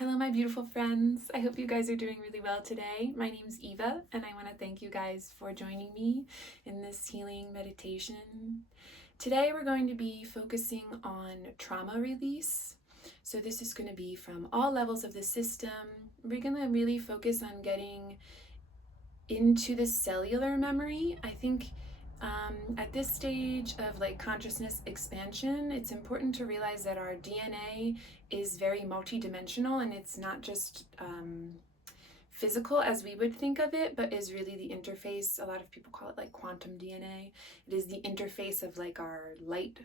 Hello, my beautiful friends. I hope you guys are doing really well today. My name's Eva, and I want to thank you guys for joining me in this healing meditation. Today, we're going to be focusing on trauma release. So, this is going to be from all levels of the system. We're going to really focus on getting into the cellular memory. I think at this stage of consciousness expansion, it's important to realize that our DNA is very multidimensional, and it's not just physical as we would think of it, but is really the interface. A lot of people call it like quantum DNA. It is the interface of our light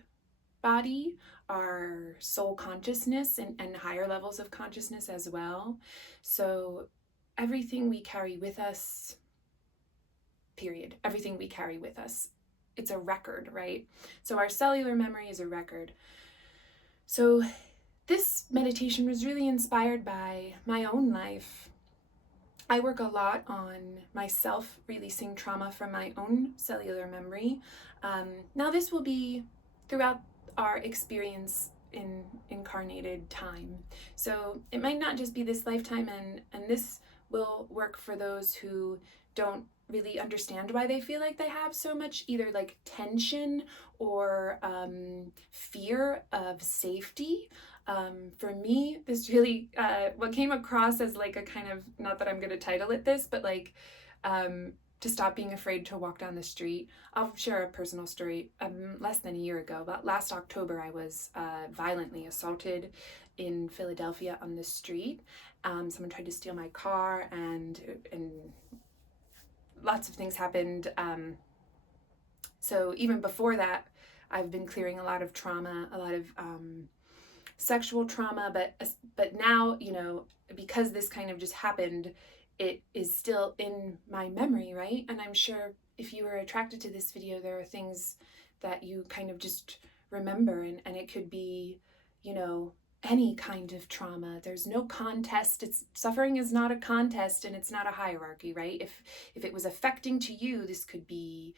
body, our soul consciousness, and higher levels of consciousness as well. So everything we carry with us, period. Everything we carry with us. It's a record, right? So our cellular memory is a record. So this meditation was really inspired by my own life. I work a lot on myself releasing trauma from my own cellular memory. Now this will be throughout our experience in incarnated time. So it might not just be this lifetime, and this will work for those who don't really understand why they feel like they have so much either tension or fear of safety. For me, this really what came across as a kind of, not that I'm going to title it this, but to stop being afraid to walk down the street. I'll share a personal story. Less than a year ago, about last October, I was violently assaulted in Philadelphia on the street. Someone tried to steal my car, and lots of things happened. So even before that, I've been clearing a lot of trauma, a lot of sexual trauma, but now, because this kind of just happened, it is still in my memory, right? And I'm sure if you were attracted to this video, there are things that you kind of just remember, and it could be, any kind of trauma. There's no contest. Suffering is not a contest, and it's not a hierarchy, right? If it was affecting to you, this could be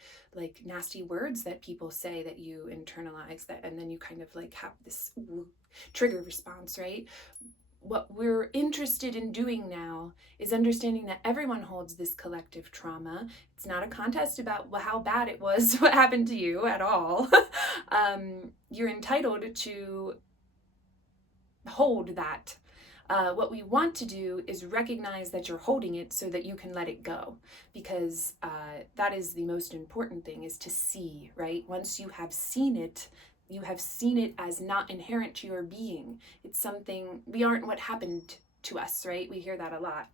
nasty words that people say that you internalize, that, and then you kind of have this trigger response, right? What we're interested in doing now is understanding that everyone holds this collective trauma. It's not a contest about how bad it was, what happened to you at all. You're entitled to hold that. What we want to do is recognize that you're holding it so that you can let it go, because that is the most important thing, is to see, right? Once you have seen it, you have seen it as not inherent to your being. It's something, we aren't what happened to us, right? We hear that a lot.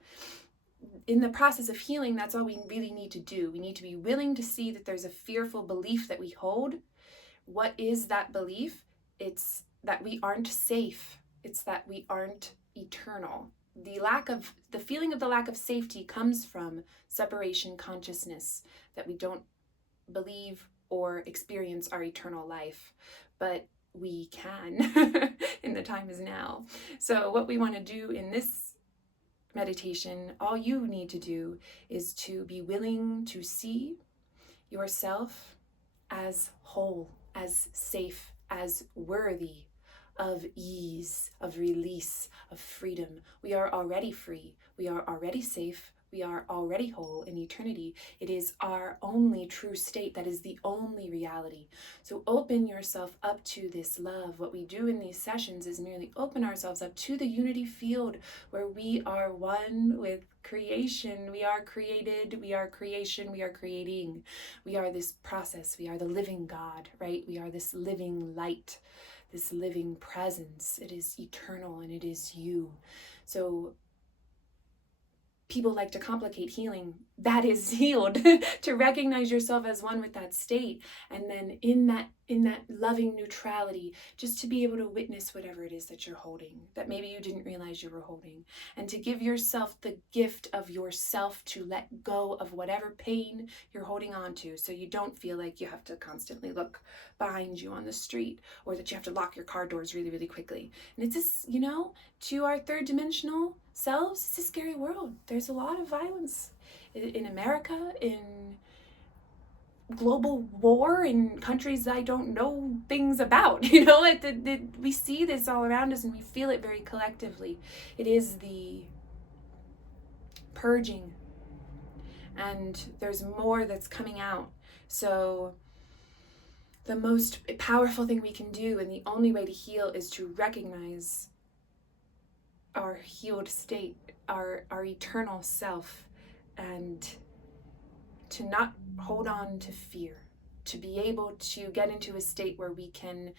In the process of healing, that's all we really need to do. We need to be willing to see that there's a fearful belief that we hold. What is that belief? It's that we aren't safe. It's that we aren't eternal. The feeling of the lack of safety comes from separation consciousness, that we don't believe or experience our eternal life, but we can, and the time is now. So what we want to do in this meditation, all you need to do is to be willing to see yourself as whole, as safe, as worthy of ease, of release, of freedom. We are already free. We are already safe. We are already whole in eternity. It is our only true state. That is the only reality. So open yourself up to this love. What we do in these sessions is merely open ourselves up to the unity field where we are one with creation. We are created. We are creation. We are creating. We are this process. We are the living God, right? We are this living light, this living presence. It is eternal, and it is you. So people like to complicate healing. That is healed. To recognize yourself as one with that state, and then in that loving neutrality, just to be able to witness whatever it is that you're holding, that maybe you didn't realize you were holding, and to give yourself the gift of yourself to let go of whatever pain you're holding on to, so you don't feel like you have to constantly look behind you on the street, or that you have to lock your car doors really, really quickly. And it's this, to our third dimensional selves, it's a scary world. There's a lot of violence in America, in global war in countries I don't know things about. We see this all around us and we feel it very collectively. It is the purging, and there's more that's coming out. So the most powerful thing we can do, and the only way to heal, is to recognize our healed state, our eternal self, and to not hold on to fear, to be able to get into a state where we can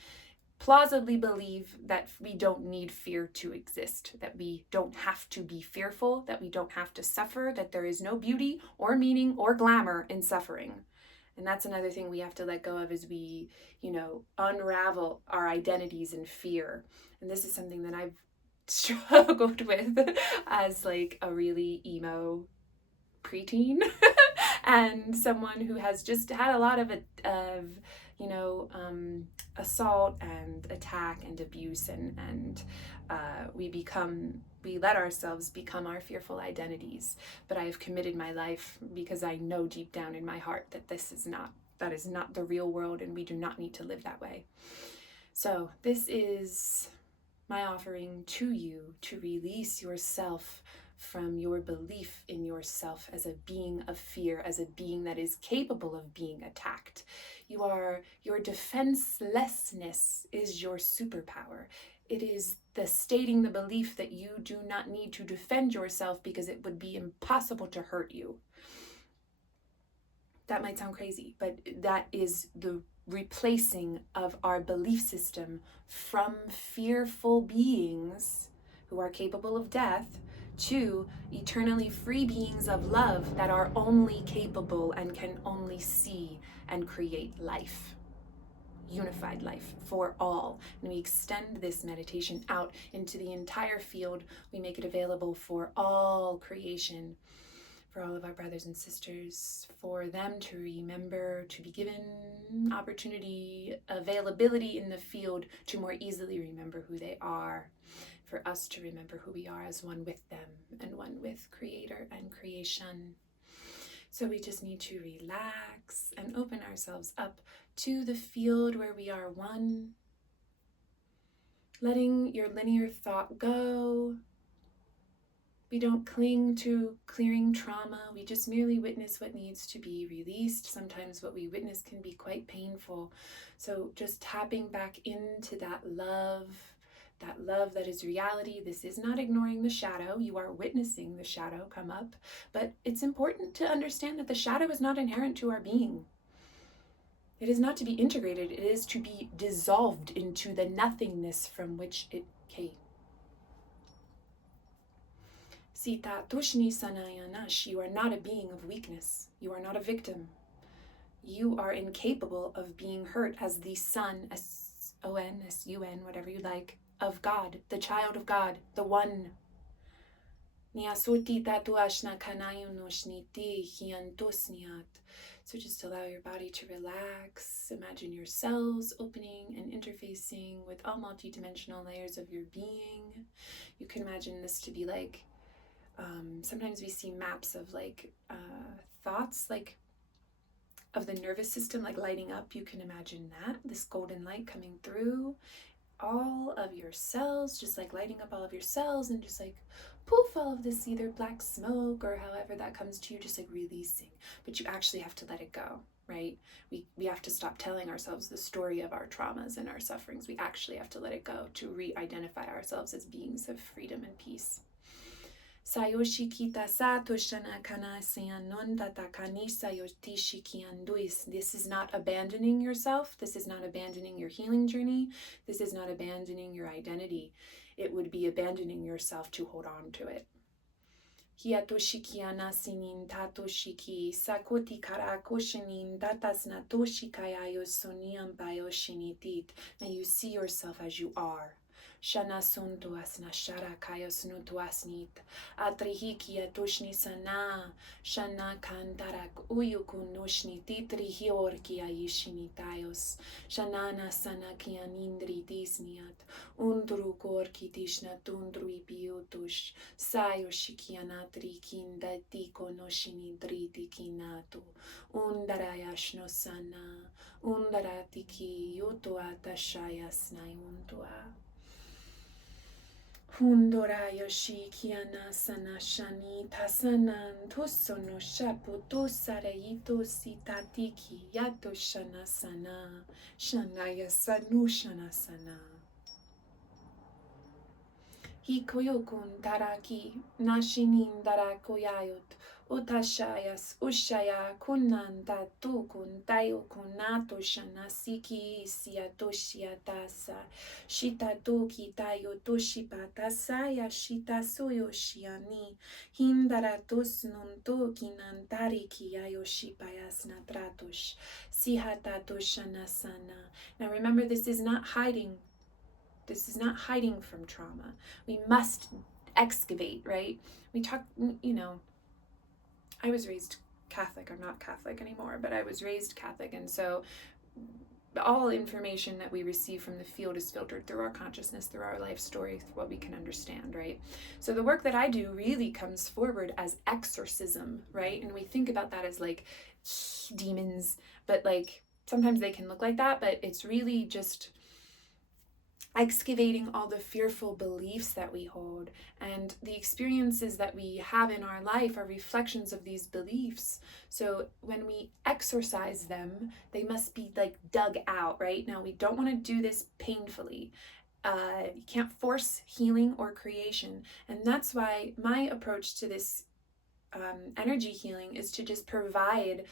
plausibly believe that we don't need fear to exist, that we don't have to be fearful, that we don't have to suffer, that there is no beauty or meaning or glamour in suffering. And that's another thing we have to let go of as we, unravel our identities in fear. And this is something that I've struggled with as like a really emo preteen and someone who has just had a lot of assault and attack and abuse, and we let ourselves become our fearful identities. But I have committed my life because I know deep down in my heart that that is not the real world, and we do not need to live that way. So this is my offering to you, to release yourself from your belief in yourself as a being of fear, as a being that is capable of being attacked. Your defenselessness is your superpower. It is the stating the belief that you do not need to defend yourself because it would be impossible to hurt you. That might sound crazy, but that is the replacing of our belief system from fearful beings who are capable of death to eternally free beings of love that are only capable and can only see and create life, unified life for all. And we extend this meditation out into the entire field. We make it available for all creation, for all of our brothers and sisters, for them to remember, to be given opportunity, availability in the field to more easily remember who they are, for us to remember who we are as one with them and one with Creator and creation. So we just need to relax and open ourselves up to the field where we are one, letting your linear thought go. We don't cling to clearing trauma. We just merely witness what needs to be released. Sometimes what we witness can be quite painful. So just tapping back into that love that is reality. This is not ignoring the shadow. You are witnessing the shadow come up. But it's important to understand that the shadow is not inherent to our being. It is not to be integrated. It is to be dissolved into the nothingness from which it came. Sita Tushni Sanayanash, you are not a being of weakness. You are not a victim. You are incapable of being hurt as the son, S-O-N, S-U-N, whatever you like, of God, the child of God, the one. So just allow your body to relax. Imagine your cells opening and interfacing with all multidimensional layers of your being. You can imagine this to be like, sometimes we see maps of like thoughts, like of the nervous system, like lighting up. You can imagine that, this golden light coming through all of your cells, just like lighting up all of your cells, and just like poof, all of this either black smoke or however that comes to you, just like releasing. But you actually have to let it go, right? We have to stop telling ourselves the story of our traumas and our sufferings. We actually have to let it go to re-identify ourselves as beings of freedom and peace. This is not abandoning yourself. This is not abandoning your healing journey. This is not abandoning your identity. It would be abandoning yourself to hold on to it. May you see yourself as you are. Shana suntuasna shara kayos nutuasnit. Atrihikia tushni sana. Shana kantarak uyukunushni titri hiorkia yishinitayos. Shanana sana kianindri disniat. Undru korkitishna tundru ipiutush. Sayoshikianatri kinda tiko noshini driti kinatu. Undarayashno sana. Undaratiki yutuata shayasnai untua. Hundoraya shikiana sana shani tasanan tusono shapu tusareito sitatiki yato shana sana shanaya sanu shana sana. Hikoyokun daraki nashinin darakoyayot utashayas ushaya kunanda tukun tayokun nato shanasiki siatoshiatasa shitatoki tayotoshipatasa shitasuyo shiani hindaratos nuntoki nantariki ayoshipayas natratosh sihatatoshanasana. Now remember, this is not hiding. This is not hiding from trauma. We must excavate, right? We talk, I was raised Catholic. I'm not Catholic anymore, but I was raised Catholic. And so all information that we receive from the field is filtered through our consciousness, through our life story, through what we can understand, right? So the work that I do really comes forward as exorcism, right? And we think about that as like demons, but like sometimes they can look like that, but it's really just excavating all the fearful beliefs that we hold, and the experiences that we have in our life are reflections of these beliefs. So when we exorcise them, they must be like dug out, right? Now we don't want to do this painfully. You can't force healing or creation, and that's why my approach to this energy healing is to just provide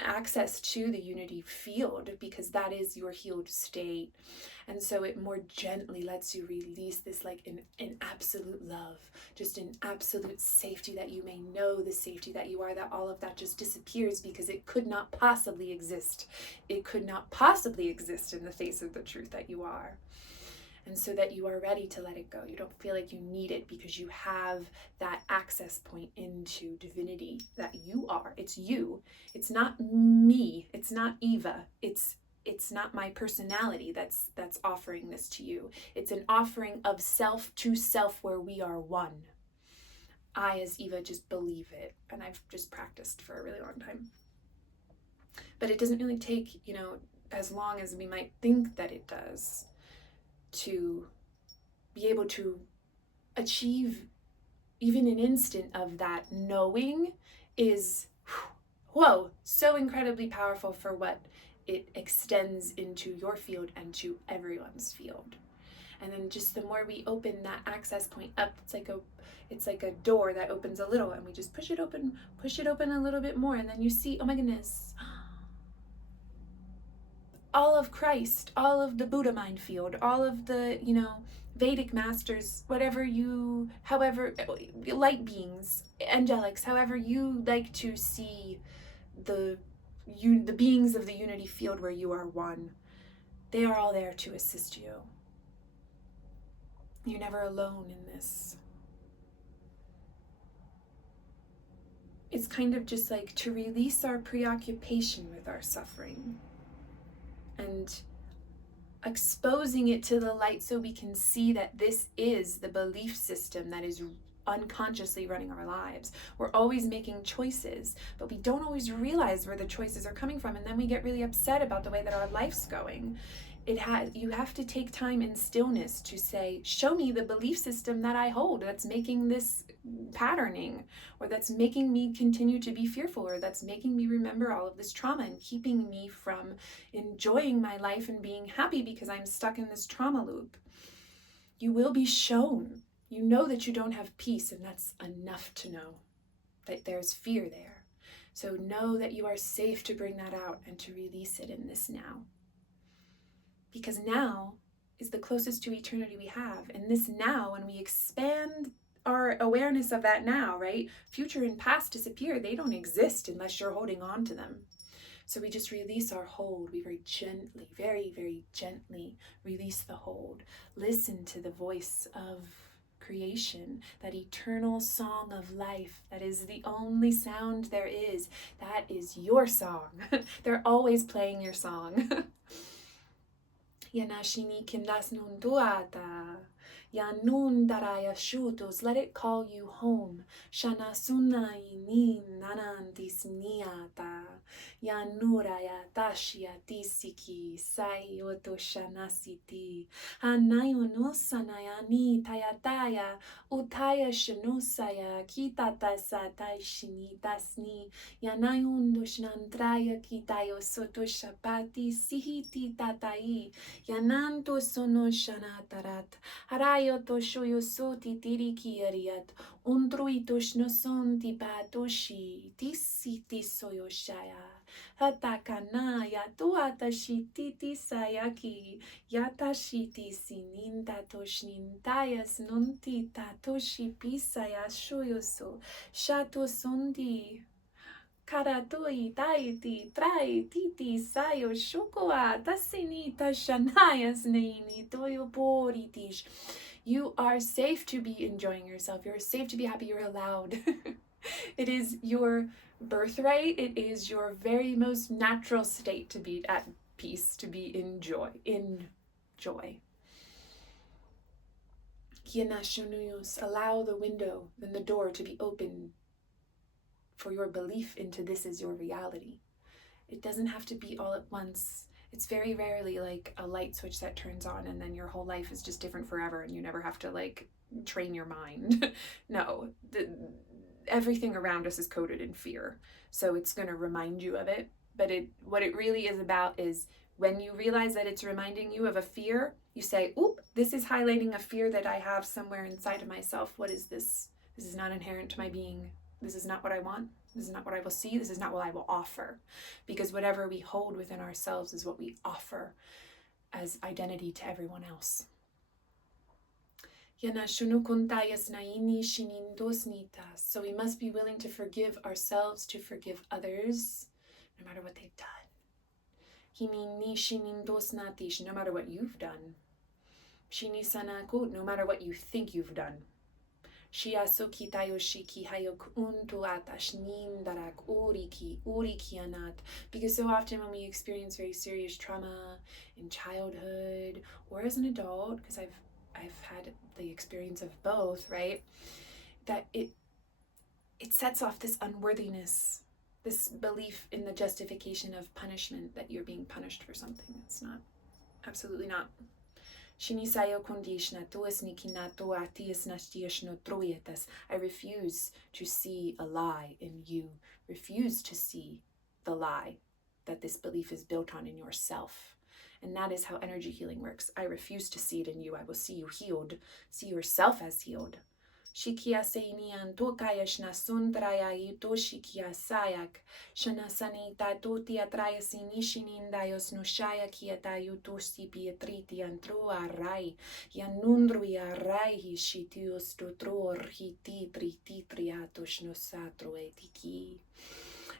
access to the unity field, because that is your healed state. And so it more gently lets you release this, like in absolute love, just in absolute safety, that you may know the safety that you are, that all of that just disappears because it could not possibly exist. It could not possibly exist in the face of the truth that you are. And so that you are ready to let it go. You don't feel like you need it because you have that access point into divinity that you are. It's you. It's not me. It's not Eva. It's not my personality that's offering this to you. It's an offering of self to self where we are one. I, as Eva, just believe it. And I've just practiced for a really long time. But it doesn't really take, as long as we might think that it does, to be able to achieve even an instant of that knowing is, whoa, so incredibly powerful for what it extends into your field and to everyone's field. And then just the more we open that access point up, it's like a door that opens a little, and we just push it open a little bit more, and then you see, oh my goodness, all of Christ, all of the Buddha mind field, all of the, Vedic masters, however, light beings, angelics, however you like to see the beings of the unity field where you are one. They are all there to assist you. You're never alone in this. It's kind of just like to release our preoccupation with our suffering and exposing it to the light so we can see that this is the belief system that is unconsciously running our lives. We're always making choices, but we don't always realize where the choices are coming from, and then we get really upset about the way that our life's going. You have to take time in stillness to say, show me the belief system that I hold that's making this patterning, or that's making me continue to be fearful, or that's making me remember all of this trauma and keeping me from enjoying my life and being happy because I'm stuck in this trauma loop. You will be shown. You know that you don't have peace, and that's enough to know that there's fear there. So know that you are safe to bring that out and to release it in this now. Because now is the closest to eternity we have. And this now, when we expand our awareness of that now, right? Future and past disappear. They don't exist unless you're holding on to them. So we just release our hold. We very gently, very, very gently release the hold. Listen to the voice of creation, that eternal song of life that is the only sound there is. That is your song. They're always playing your song. Yanashini kindas nunduata. Yanun daraya shutos. Let it call you home. Shana sunai ni nanandis niata. Yanuraya tashia tisiki. Sayoto shanasiti. Hanayonosanayani tayataya. Utaya shanusaya. Kitata satai shini tasni. Yanayun doshnandraya kitayo soto shapati. Sihiti tatai. Yananto sono shanatarat, harayoto shoyoso titiri kiariat, undruitos no son tipatoshi, tisiti soyoshaya, hatakana yatuatashi titi sayaki, yatashiti sininta toshnintayas nunti tatoshi pisaya shoyoso, shato sondi. Karatui taiti trai titi sayo shukua tasini tashanayas neini toyo poritish. You are safe to be enjoying yourself. You're safe to be happy. You're allowed. It is your birthright. It is your very most natural state to be at peace, to be in joy. In joy. Allow the window and the door to be open for your belief into this is your reality. It doesn't have to be all at once. It's very rarely like a light switch that turns on and then your whole life is just different forever and you never have to like train your mind. No, everything around us is coded in fear. So it's going to remind you of it. But what it really is about is when you realize that it's reminding you of a fear, you say, oop, this is highlighting a fear that I have somewhere inside of myself. What is this? This is not inherent to my being. This is not what I want. This is not what I will see. This is not what I will offer. Because whatever we hold within ourselves is what we offer as identity to everyone else. So we must be willing to forgive ourselves, to forgive others, no matter what they've done. No matter what you've done. No matter what you think you've done. Because so often when we experience very serious trauma in childhood or as an adult, because I've had the experience of both, right? That it sets off this unworthiness, this belief in the justification of punishment, that you're being punished for something. It's not, absolutely not. I refuse to see a lie in you. Refuse to see the lie that this belief is built on in yourself. And that is how energy healing works. I refuse to see it in you. I will see you healed. See yourself as healed. Shikia seinian tokaya shnasundraya ito shikia sayak. Shanasani tatoti atraya sinishinin dayos nushaya kiatayu tosti pietriti antru arai. Yanundru arai hishitios totror hiti triti triatos nosatro etiki.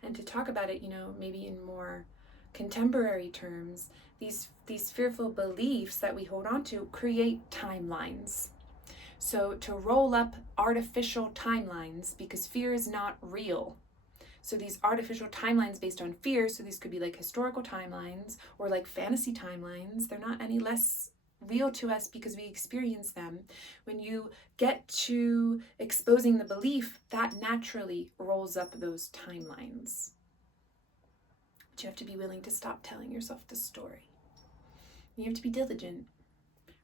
And to talk about it, maybe in more contemporary terms, these fearful beliefs that we hold on to create timelines. So to roll up artificial timelines, because fear is not real. So these artificial timelines based on fear, so these could be like historical timelines or like fantasy timelines. They're not any less real to us because we experience them. When you get to exposing the belief, that naturally rolls up those timelines. But you have to be willing to stop telling yourself the story. You have to be diligent.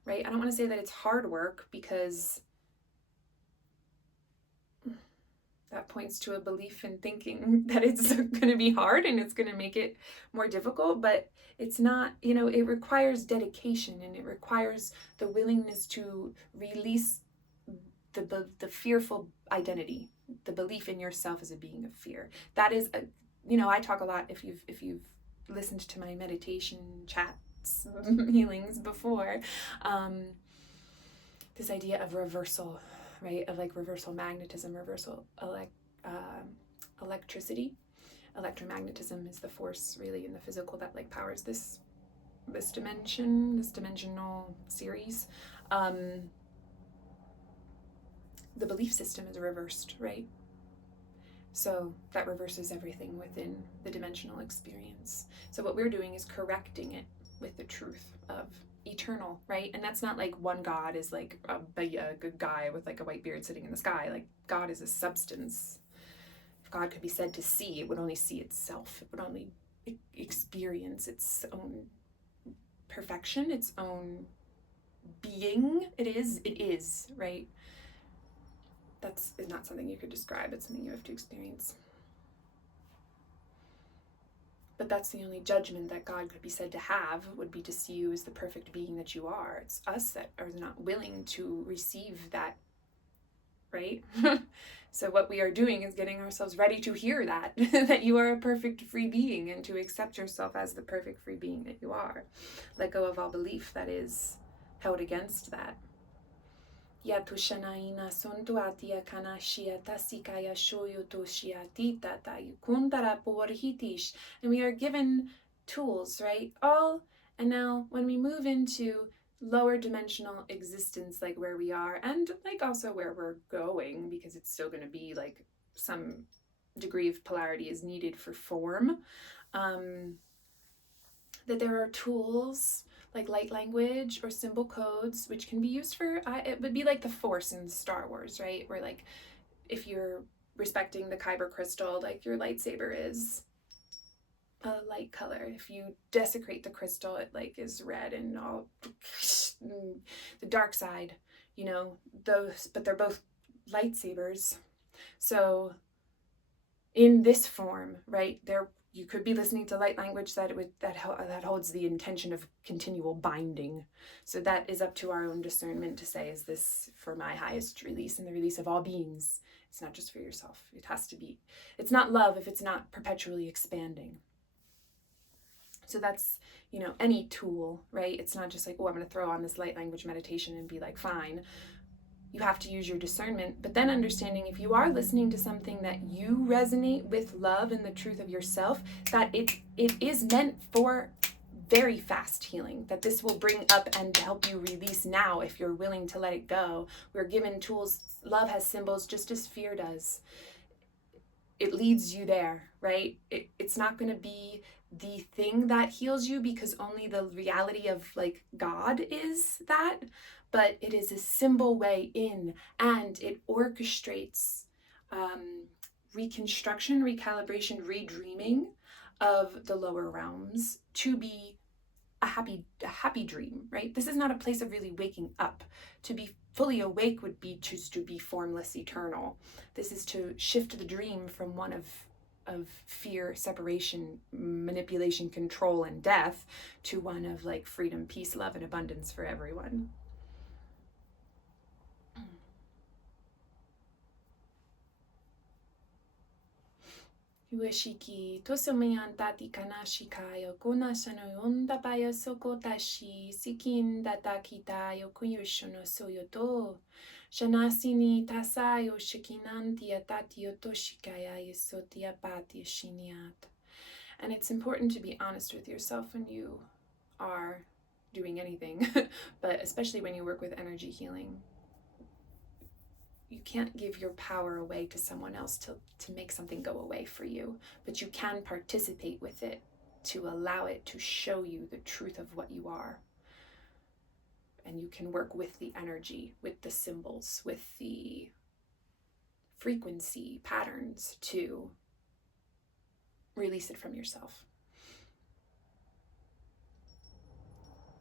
Right? I don't want to say that it's hard work, because that points to a belief in thinking that it's going to be hard and it's going to make it more difficult, but it's not. It requires dedication, and it requires the willingness to release the fearful identity, the belief in yourself as a being of fear. That is, I talk a lot, if you've listened to my meditation chat healings before, this idea of reversal, right? Of like reversal magnetism, reversal electricity, electromagnetism is the force really in the physical that like powers this dimension, this dimensional series. The belief system is reversed, right? So that reverses everything within the dimensional experience. So what we're doing is correcting it with the truth of eternal, right? And that's not like one God is like a good guy with like a white beard sitting in the sky. Like God is a substance. If God could be said to see, it would only see itself. It would only experience its own perfection, its own being. It is, right? That's not something you could describe. It's something you have to experience. But that's the only judgment that God could be said to have, would be to see you as the perfect being that you are. It's us that are not willing to receive that, right? So what we are doing is getting ourselves ready to hear that, that you are a perfect free being, and to accept yourself as the perfect free being that you are. Let go of all belief that is held against that. And we are given tools, right? And now when we move into lower dimensional existence, like where we are, and like also where we're going, because it's still going to be like some degree of polarity is needed for form, that there are tools like light language or symbol codes, which can be used for, it would be like the Force in Star Wars, right? Where like, if you're respecting the Kyber crystal, like your lightsaber is a light color. If you desecrate the crystal, it like is red and all the dark side, you know, those, but they're both lightsabers. So in this form, right, there, you could be listening to light language that holds the intention of continual binding. So that is up to our own discernment to say, is this for my highest release and the release of all beings? It's not just for yourself. It has to be. It's not love if it's not perpetually expanding. So that's, you know, any tool, right? It's not just like, oh, I'm going to throw on this light language meditation and be like, fine. You have to use your discernment, but then understanding if you are listening to something that you resonate with love and the truth of yourself, that it is meant for very fast healing, that this will bring up and help you release now if you're willing to let it go. We're given tools. Love has symbols just as fear does. It leads you there, right? It's not going to be the thing that heals you, because only the reality of like God is that, but it is a symbol way in, and it orchestrates reconstruction, recalibration, redreaming of the lower realms to be a happy dream, right? This is not a place of really waking up. To be fully awake would be just to be formless, eternal. This is to shift the dream from one of fear, separation, manipulation, control, and death to one of like freedom, peace, love, and abundance for everyone. Ueshiki tosomeyan tati kanashikayo konashano onda baya sokotashi sikin datakita yokuyushono soyoto shanasini tasayo shikinanti atati yotoshikaya yesoti apati shiniat. And it's important to be honest with yourself when you are doing anything, but especially when you work with energy healing. You can't give your power away to someone else to make something go away for you, but you can participate with it to allow it to show you the truth of what you are. And you can work with the energy, with the symbols, with the frequency patterns to release it from yourself.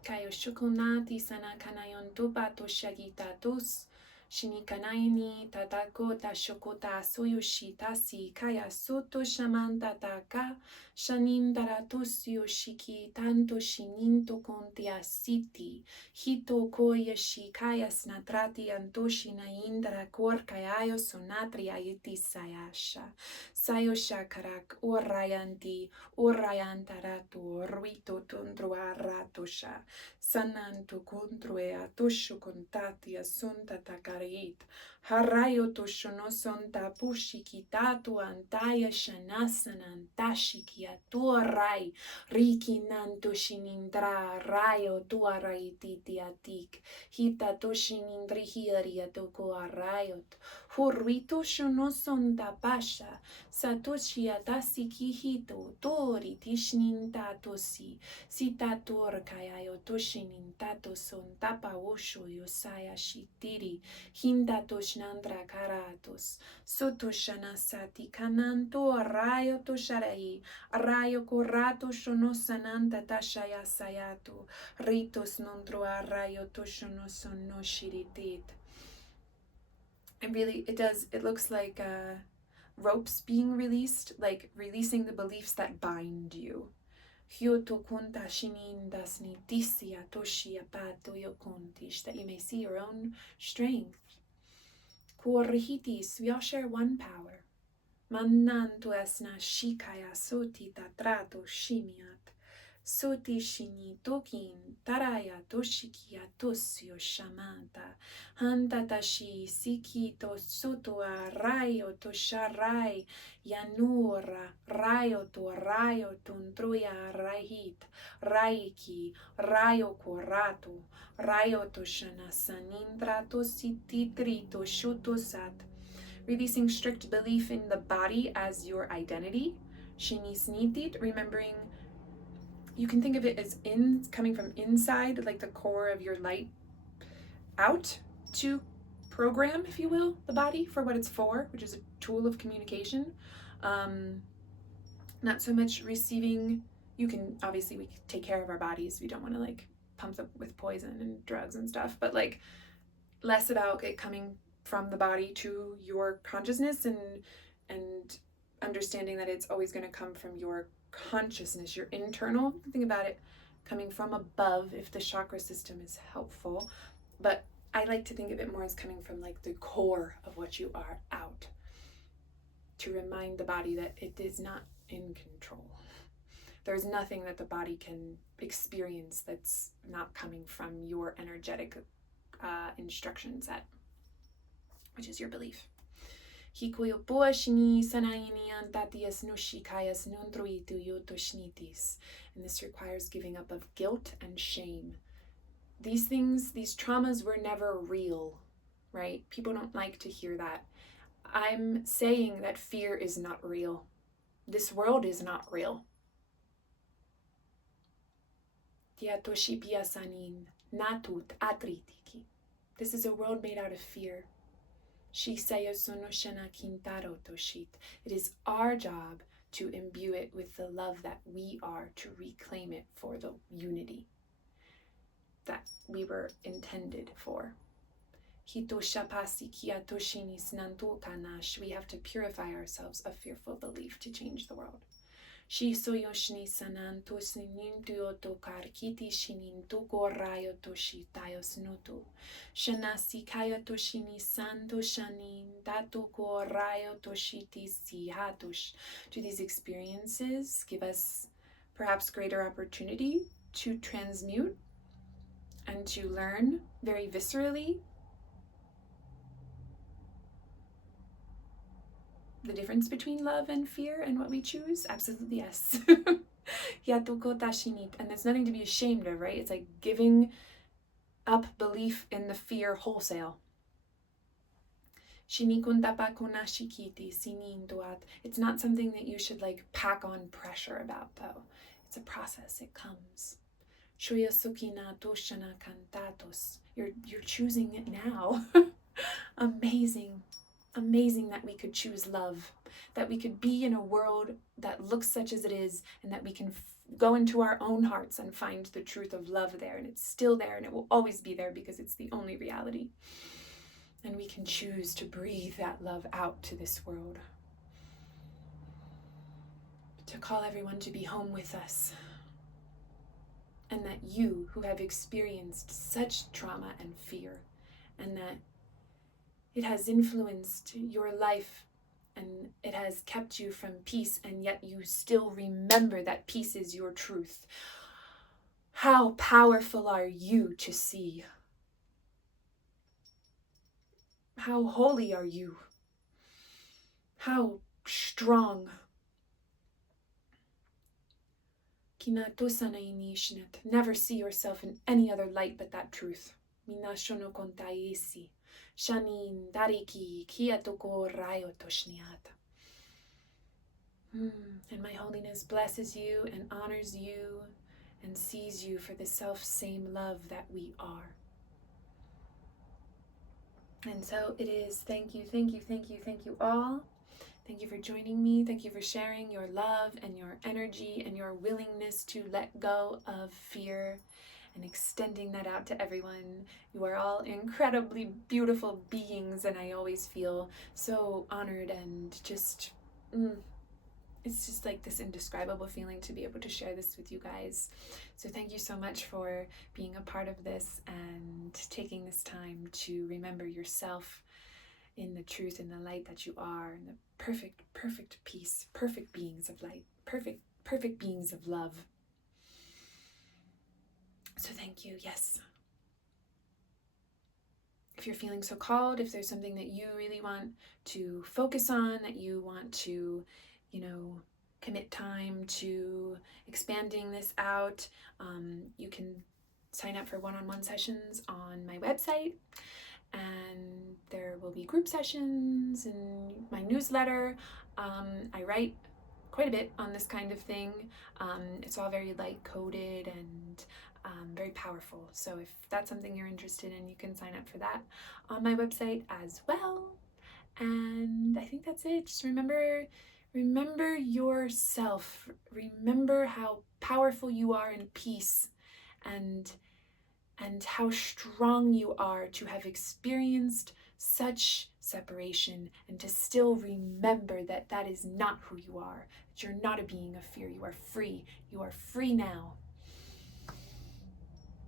Kayo shukunati sana kanayon tupa to shagitatus. Shinikanaini tatako tashokota soyoshi tasi kaya soto shaman tataka shanin daratus yoshiki tanto shininto kontia siti hito koyashi kaya snatrati antoshi naindra korkayayo sonatri ayiti sayasha sayosha karak orayanti orayantarato ruito tundro aratosha sananto contro e atosho contati assunta taka sharit. Harayo toshono sonta pushikitatu antaya shanasanan tashikiatuarai. Riki nanto shinindra rayo tuaraititi atik. Hita toshinindri hiaria toko arayot. Hurrito shono sonta pasha. Satoshi atasi kihito tori tishnin tatosi. Sitator kayayo toshinin tato son tapa osho yosaya shitiri. Hindatos nandra karatos. Sotoshana sati kananto arayo tosharai. Arayo korato shono sananta tashaya sayato. Ritos nondro arayo toshono son no shiritit. And really, it looks like ropes being released, like releasing the beliefs that bind you. That you may see your own strength. We all share one power. Manantu asna shikaya soti tatrato shimiat. Soti shini tokin taraya toshikia tosio shamanta. Hantatashi siki to soto rayo to sharai yanura rayo to rayo tuntruya raihit raiki rayo korato rayo to shana sanindra to sititri to shutosat. Releasing strict belief in the body as your identity. Shinisnitit, remembering. You can think of it as coming from inside, like the core of your light, out to program, if you will, the body for what it's for, which is a tool of communication. Not so much receiving. We can take care of our bodies. We don't want to like pump them with poison and drugs and stuff, but like less about it coming from the body to your consciousness and understanding that it's always going to come from your consciousness, your internal. Think about it coming from above if the chakra system is helpful, but I like to think of it more as coming from like the core of what you are out, to remind the body that it is not in control. There's nothing that the body can experience that's not coming from your energetic instruction set, which is your belief. And this requires giving up of guilt and shame. These things, these traumas were never real, right? People don't like to hear that. I'm saying that fear is not real. This world is not real. This is a world made out of fear. It is our job to imbue it with the love that we are, to reclaim it for the unity that we were intended for. We have to purify ourselves of fearful belief to change the world. Shi soyoshni sananto sinintuoto karkiti shinintuko rayoto shitayos nutu. Shanasi kayoto shini santo shanin datuko rayoto shiti sihatush. Do these experiences give us perhaps greater opportunity to transmute and to learn very viscerally the difference between love and fear and what we choose? Absolutely yes. And there's nothing to be ashamed of, right? It's like giving up belief in the fear wholesale. It's not something that you should like pack on pressure about, though. It's a process. It comes. You're choosing it now. Amazing. Amazing that we could choose love, that we could be in a world that looks such as it is, and that we can go into our own hearts and find the truth of love there, and it's still there, and it will always be there because it's the only reality. And we can choose to breathe that love out to this world, to call everyone to be home with us, and that you who have experienced such trauma and fear, and that it has influenced your life and it has kept you from peace, and yet you still remember that peace is your truth. How powerful are you to see How holy are you? How strong. Never see yourself in any other light but that truth. Minashono kontaisi. Shanin dariki kiatoko rayo toshniata. And my holiness blesses you and honors you and sees you for the self-same love that we are. And so it is. Thank you, thank you, thank you, thank you all. Thank you for joining me. Thank you for sharing your love and your energy and your willingness to let go of fear and extending that out to everyone. You are all incredibly beautiful beings, and I always feel so honored and just, it's just like this indescribable feeling to be able to share this with you guys. So thank you so much for being a part of this and taking this time to remember yourself in the truth and the light that you are, in the perfect peace, perfect beings of light, perfect beings of love. So thank you. Yes. If you're feeling so called, if there's something that you really want to focus on, that you want to, commit time to expanding this out, you can sign up for one-on-one sessions on my website. And there will be group sessions and my newsletter. I write quite a bit on this kind of thing. It's all very light coded and very powerful. So if that's something you're interested in, you can sign up for that on my website as well. And I think that's it. Just remember yourself. Remember how powerful you are in peace, and how strong you are to have experienced such separation and to still remember that that is not who you are, that you're not a being of fear. You are free. You are free now.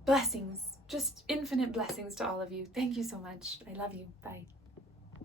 Blessings, just infinite blessings to all of you. Thank you so much. I love you. Bye.